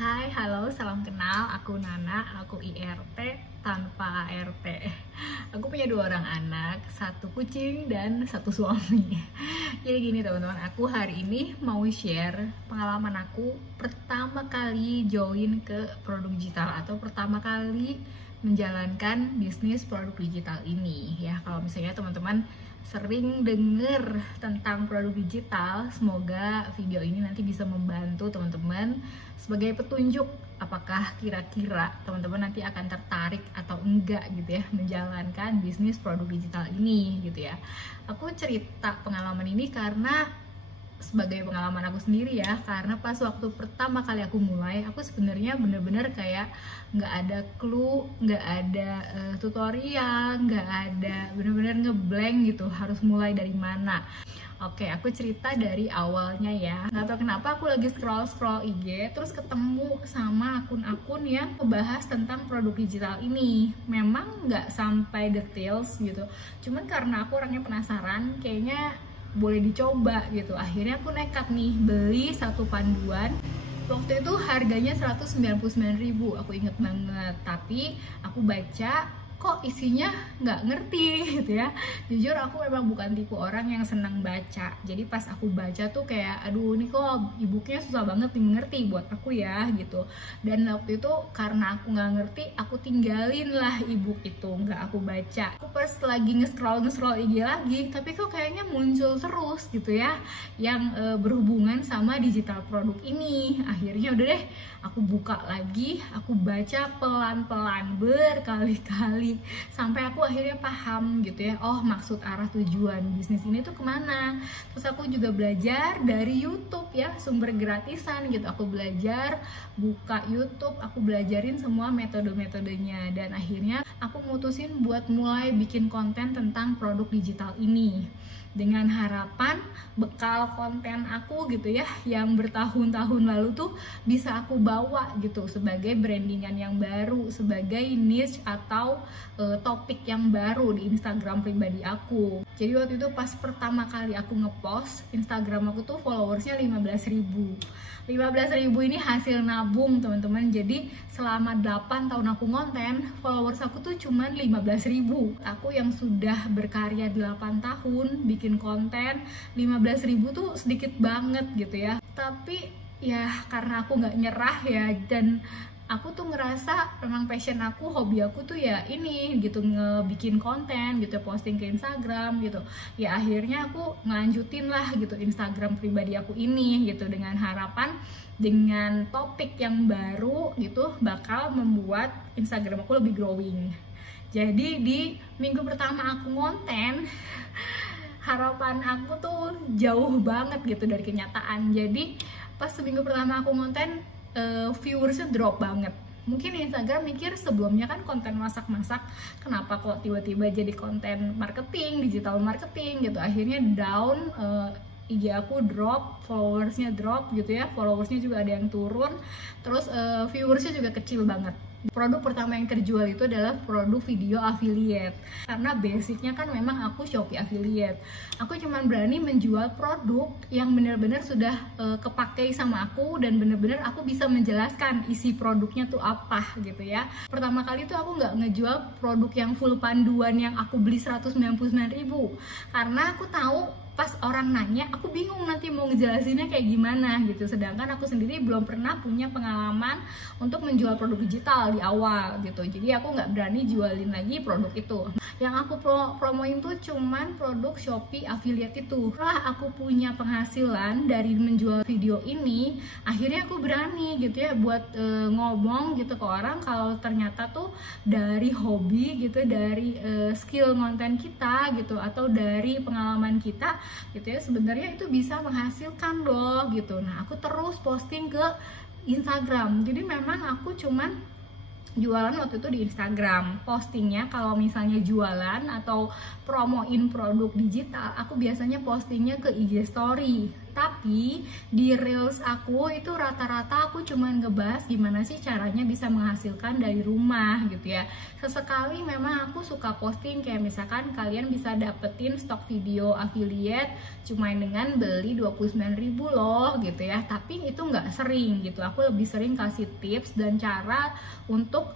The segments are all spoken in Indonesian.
Hai, halo, salam kenal. Aku Nana, aku IRT tanpa ART. Aku punya 2 orang anak, 1 kucing dan 1 suami. Jadi gini teman-teman, aku hari ini mau share pengalaman aku pertama kali join ke produk digital atau pertama kali menjalankan bisnis produk digital ini. Ya, kalau misalnya teman-teman sering denger tentang produk digital, semoga video ini nanti bisa membantu teman-teman sebagai petunjuk apakah kira-kira teman-teman nanti akan tertarik atau enggak gitu ya menjalankan bisnis produk digital ini gitu ya. Aku cerita pengalaman ini karena sebagai pengalaman aku sendiri ya, karena pas waktu pertama kali aku mulai, aku sebenarnya bener-bener kayak nggak ada clue, nggak ada tutorial, nggak ada, bener-bener ngeblank gitu harus mulai dari mana. Oke, aku cerita dari awalnya ya. Nggak tahu kenapa aku lagi scroll IG, terus ketemu sama akun-akun yang membahas tentang produk digital ini. Memang nggak sampai details gitu, cuman karena aku orangnya penasaran, kayaknya boleh dicoba gitu. Akhirnya aku nekat nih beli satu panduan. Waktu itu harganya 199.000, aku inget banget. Tapi aku baca kok isinya nggak ngerti gitu ya. Jujur aku memang bukan tipe orang yang senang baca. Jadi pas aku baca tuh kayak aduh ini kok e-booknya susah banget dimengerti buat aku ya gitu. Dan waktu itu karena aku nggak ngerti, aku tinggalin lah e-book itu, nggak aku baca. Aku pas lagi nge-scroll IG lagi, tapi kok kayaknya muncul terus gitu ya yang berhubungan sama digital produk ini. Akhirnya udah deh, aku buka lagi, aku baca pelan-pelan berkali-kali sampai aku akhirnya paham gitu ya, oh maksud arah tujuan bisnis ini tuh kemana. Terus aku juga belajar dari YouTube ya, sumber gratisan gitu. Aku belajar, buka YouTube, aku belajarin semua metode-metodenya, dan akhirnya aku mutusin buat mulai bikin konten tentang produk digital ini dengan harapan bekal konten aku gitu ya yang bertahun-tahun lalu tuh bisa aku bawa gitu sebagai brandingan yang baru, sebagai niche atau topik yang baru di Instagram pribadi aku. Jadi waktu itu pas pertama kali aku ngepost, Instagram aku tuh followersnya 15.000. 15.000 ini hasil nabung teman-teman. Jadi selama 8 tahun aku ngonten, followers aku tuh cuman 15.000. Aku yang sudah berkarya 8 tahun bikin konten, 15.000 tuh sedikit banget gitu ya. Tapi ya karena aku nggak nyerah ya, dan aku tuh ngerasa memang passion aku, hobi aku tuh ya ini gitu, ngebikin konten gitu, posting ke Instagram gitu. Ya akhirnya aku ngelanjutin lah gitu Instagram pribadi aku ini gitu, dengan harapan dengan topik yang baru gitu bakal membuat Instagram aku lebih growing. Jadi di minggu pertama aku ngonten, harapan aku tuh jauh banget gitu dari kenyataan. Jadi pas seminggu pertama aku ngonten, viewersnya drop banget. Mungkin Instagram mikir sebelumnya kan konten masak-masak, kenapa kok tiba-tiba jadi konten marketing, digital marketing gitu. Akhirnya down, IG aku drop, followersnya drop gitu ya, followersnya juga ada yang turun, terus viewersnya juga kecil banget. Produk pertama yang terjual itu adalah produk video affiliate, karena basicnya kan memang aku Shopee affiliate. Aku cuman berani menjual produk yang benar-benar sudah kepakai sama aku, dan benar-benar aku bisa menjelaskan isi produknya tuh apa gitu ya. Pertama kali tuh aku nggak ngejual produk yang full panduan yang aku beli 199.000, karena aku tahu pas orang nanya, aku bingung nanti mau ngejelasinnya kayak gimana gitu. Sedangkan aku sendiri belum pernah punya pengalaman untuk menjual produk digital di awal gitu. Jadi aku nggak berani jualin lagi produk itu. Yang aku promoin tuh cuman produk Shopee affiliate itu. Setelah aku punya penghasilan dari menjual video ini, akhirnya aku berani gitu ya buat ngomong gitu ke orang kalau ternyata tuh dari hobi gitu, dari skill konten kita gitu, atau dari pengalaman kita gitu ya, sebenarnya itu bisa menghasilkan loh gitu. Nah aku terus posting ke Instagram. Jadi memang aku cuman jualan waktu itu di Instagram. Postingnya kalau misalnya jualan atau promoin produk digital, aku biasanya postingnya ke IG story. Tapi di reels aku itu rata-rata aku cuman ngebahas gimana sih caranya bisa menghasilkan dari rumah gitu ya. Sesekali memang aku suka posting kayak misalkan kalian bisa dapetin stok video affiliate cuma dengan beli 29.000 loh gitu ya. Tapi itu nggak sering gitu, aku lebih sering kasih tips dan cara untuk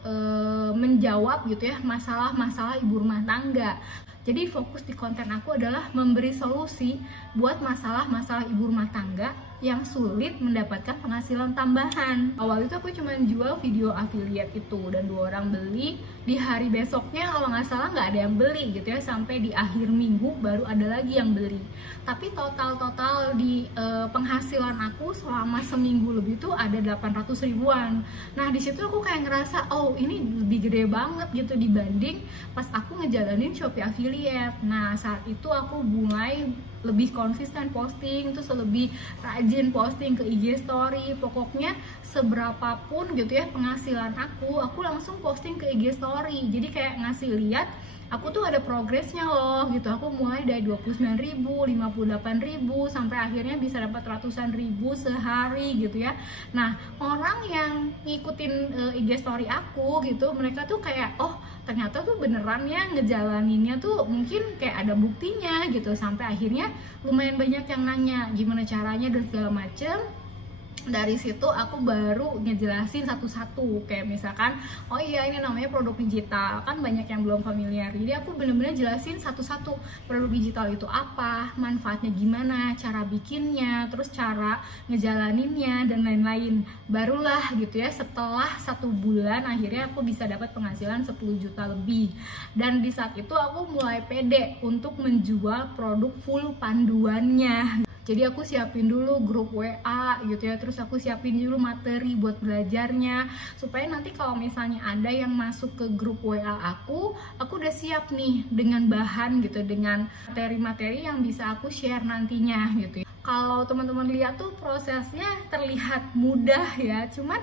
menjawab gitu ya masalah-masalah ibu rumah tangga. Jadi fokus di konten aku adalah memberi solusi buat masalah-masalah ibu rumah tangga yang sulit mendapatkan penghasilan tambahan. Awal itu aku cuma jual video affiliate itu dan 2 orang beli, di hari besoknya kalau nggak salah nggak ada yang beli gitu ya, sampai di akhir minggu baru ada lagi yang beli. Tapi total di penghasilan aku selama seminggu lebih itu ada 800 ribuan. Nah di situ aku kayak ngerasa oh ini lebih gede banget gitu dibanding pas aku ngejalanin Shopee affiliate. Nah saat itu aku mulai lebih konsisten posting, terus lebih rajin posting ke IG story. Pokoknya seberapapun gitu ya penghasilan aku langsung posting ke IG story. Jadi kayak ngasih lihat aku tuh ada progresnya loh gitu. Aku mulai dari 29.000, 58.000 sampai akhirnya bisa dapat ratusan ribu sehari gitu ya. Nah orang yang ngikutin IG story aku gitu, mereka tuh kayak oh ternyata tuh beneran ya ngejalaninnya tuh mungkin kayak ada buktinya gitu. Sampai akhirnya lumayan banyak yang nanya gimana caranya dan segala macem. Dari situ aku baru ngejelasin satu-satu, kayak misalkan oh iya ini namanya produk digital, kan banyak yang belum familiar. Jadi aku bener-bener jelasin satu-satu produk digital itu apa, manfaatnya gimana, cara bikinnya, terus cara ngejalaninnya dan lain-lain. Barulah gitu ya setelah 1 bulan akhirnya aku bisa dapat penghasilan 10 juta lebih. Dan di saat itu aku mulai pede untuk menjual produk full panduannya. Jadi aku siapin dulu grup WA gitu ya, terus aku siapin dulu materi buat belajarnya supaya nanti kalau misalnya ada yang masuk ke grup WA aku udah siap nih dengan bahan gitu, dengan materi-materi yang bisa aku share nantinya gitu ya. Kalau teman-teman lihat tuh prosesnya terlihat mudah ya, cuman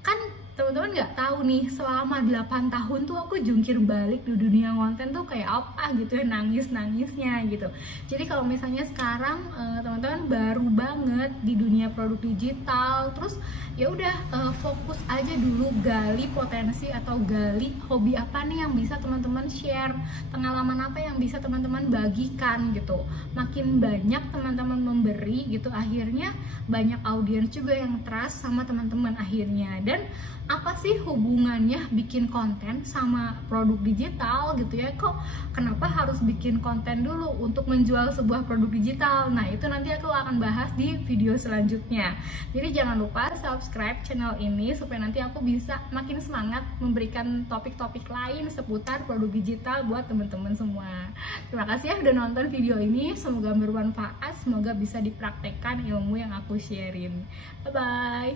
kan teman-teman nggak tahu nih selama 8 tahun tuh aku jungkir balik di dunia konten tuh kayak apa gitu ya, nangis-nangisnya gitu. Jadi kalau misalnya sekarang teman-teman baru banget di dunia produk digital, terus ya udah fokus aja dulu gali potensi atau gali hobi apa nih yang bisa teman-teman share, pengalaman apa yang bisa teman-teman bagikan gitu. Makin banyak teman-teman memberi gitu, akhirnya banyak audiens juga yang trust sama teman-teman akhirnya. Dan apa sih hubungannya bikin konten sama produk digital gitu ya? Kok kenapa harus bikin konten dulu untuk menjual sebuah produk digital? Nah itu nanti aku akan bahas di video selanjutnya. Jadi jangan lupa subscribe channel ini supaya nanti aku bisa makin semangat memberikan topik-topik lain seputar produk digital buat teman-teman semua. Terima kasih ya udah nonton video ini, semoga bermanfaat, semoga bisa dipraktekkan ilmu yang aku sharein. Bye bye.